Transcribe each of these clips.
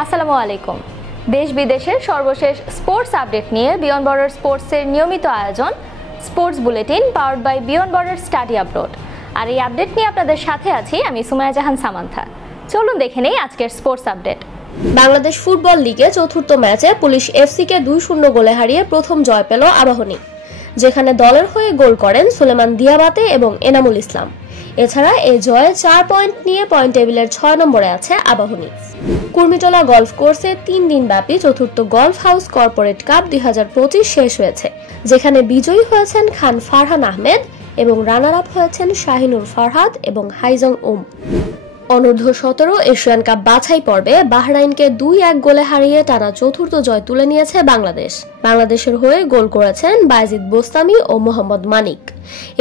আসসালামু আলাইকুম। দেশ বিদেশের সর্বশেষ স্পোর্টস আপডেট নিয়ে বিয়ন্ড বর্ডার স্পোর্টসের নিয়মিত আয়োজন sports bulletin powered by beyond border study abroad. আর এই আপডেট নিয়ে আপনাদের সাথে আছি আমি সুমাইয়া জাহান সামান্থা। চলুন দেখে নেই আজকের স্পোর্টস আপডেট। বাংলাদেশ ফুটবল লিগে চতুর্থ ম্যাচে পুলিশ এফসিকে 2-0 গোলে হারিয়ে প্রথম জয় পেল আবাহনী, যেখানে দলের হয়ে গোল করেন সুলেমান দিয়াবাতে এবং এনামুল ইসলাম। এছাড়া এই জয়ে 4 পয়েন্ট নিয়ে পয়েন্ট টেবিলের 6 নম্বরে আছে আবাহনী। কুর্মিটোলা গলফ কোর্সে 3 দিন ব্যাপী চতুর্থ গলফ হাউস কর্পোরেট কাপ 2025 শেষ হয়েছে, যেখানে বিজয়ী হয়েছেন খান ফারহান আহমেদ এবং রানার আপ হয়েছেন শাহিনুর ফারহাদ এবং হাইজং উম। অনূর্ধ্ব 17 এশিয়ান কাপ বাছাই পর্বে বাহরাইনকে 2-1 গোলে হারিয়ে টানা চতুর্থ জয় তুলে নিয়েছে বাংলাদেশ। বাংলাদেশের হয়ে গোল করেছেন বায়েজিদ বোস্তামি ও মোহাম্মদ মানিক।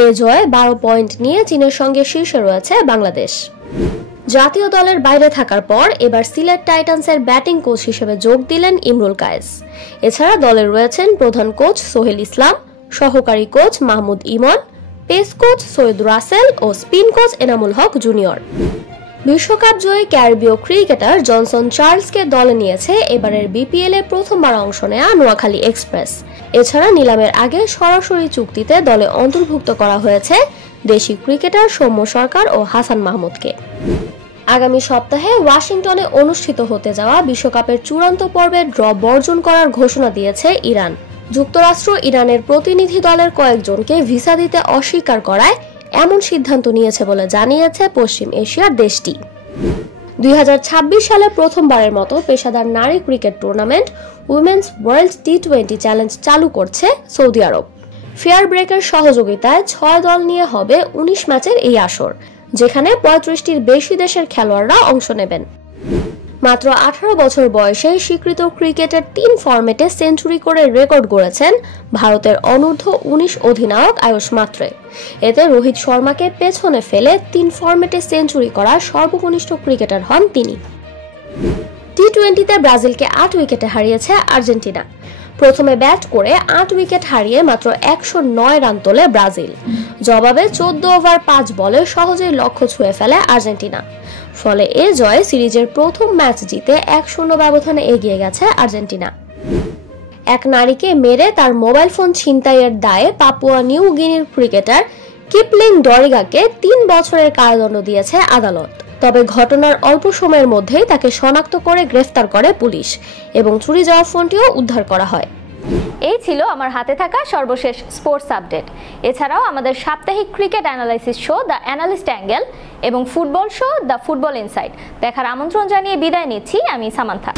এ জয়ে 12 পয়েন্ট নিয়ে চীনের সঙ্গে শীর্ষে রয়েছে বাংলাদেশ। জাতীয় দলের বাইরে থাকার পর এবার সিলেট টাইটান্সের ব্যাটিং কোচ হিসেবে যোগ দিলেন ইমরুল কায়েস। এছাড়া দলে রয়েছেন প্রধান কোচ সোহেল ইসলাম, সহকারী কোচ মাহমুদ ইমন, পেস কোচ সৈয়দ রাসেল ও spin coach Enamul Haque junior. বিশ্বকাপ জয়ী ক্যারিবীয় ক্রিকেটার জনসন চার্লসকে দলে নিয়েছে এবারের বিপিএল এ প্রথমবার অংশ নেয়া নোয়াখালী এক্সপ্রেস। এছাড়া নিলামের আগে সরাসরি চুক্তিতে দলে অন্তর্ভুক্ত করা হয়েছে দেশি ক্রিকেটার সৌম্য সরকার ও হাসান মাহমুদকে। আগামী সপ্তাহে ওয়াশিংটনে অনুষ্ঠিত হতে যাওয়া বিশ্বকাপের চূড়ান্ত পর্বে ড্র বর্জন করার ঘোষণা দিয়েছে ইরান। যুক্তরাষ্ট্র ইরানের প্রতিনিধি দলের কয়েকজনকে ভিসা দিতে অস্বীকার করায় এমন সিদ্ধান্ত নিয়েছে বলে জানিয়েছে পশ্চিম এশিয়ার দেশটি। 2026 সালে প্রথমবারের মতো পেশাদার নারী cricket tournament women's world T20 challenge চালু করছে সৌদি আরব। ফেয়ার ব্রেকের সহযোগিতায় 6 দল নিয়ে হবে 19 ম্যাচের এই আসর, যেখানে 35টির বেশি দেশের খেলোয়াড়রা অংশ নেবেন। মাত্র 18 বছর বয়সে স্বীকৃত ক্রিকেটের 3 ফরম্যাটে সেঞ্চুরি করে রেকর্ড গড়েছেন ভারতের অনূর্ধ্ব 19 অধিনায়ক আয়ুষ মাত্রে। এতে রোহিত শর্মাকে পেছনে ফেলে 3 ফরম্যাটে সেঞ্চুরি করা সর্বকনিষ্ঠ ক্রিকেটার হন তিনি। টি20তে ব্রাজিলকে 8 উইকেটে হারিয়েছে আর্জেন্টিনা। প্রথমে ব্যাট করে 8 উইকেট হারিয়ে মাত্র 109 রান তোলে ব্রাজিল। জবাবে 14 ওভার 5 বলে সহজেই লক্ষ্য ছুঁয়ে ফেলে আর্জেন্টিনা। ফলে এ জয়ে সিরিজের প্রথম ম্যাচ জিতে 1-0 ব্যবধানে এগিয়ে গেছে আর্জেন্টিনা। এক নারীকে মেরে তার মোবাইল ফোন ছিনতাইয়ের দায়ে পাপুয়া নিউ গিনির ক্রিকেটার কিপলিং ডরিগাকে 3 বছরের কারাদণ্ড দিয়েছে আদালত। তবে ঘটনার অল্প সময়ের মধ্যেই তাকে শনাক্ত করে গ্রেফতার করে পুলিশ এবং চুরি যাওয়া ফোনটিও উদ্ধার করা হয়। এই ছিল আমার হাতে থাকা সর্বশেষ স্পোর্টস আপডেট। এছাড়াও আমাদের সাপ্তাহিক cricket analysis show the analyst angle এবং football show the football inside দেখার আমন্ত্রণ জানিয়ে বিদায় নিচ্ছি আমি সামান্থা।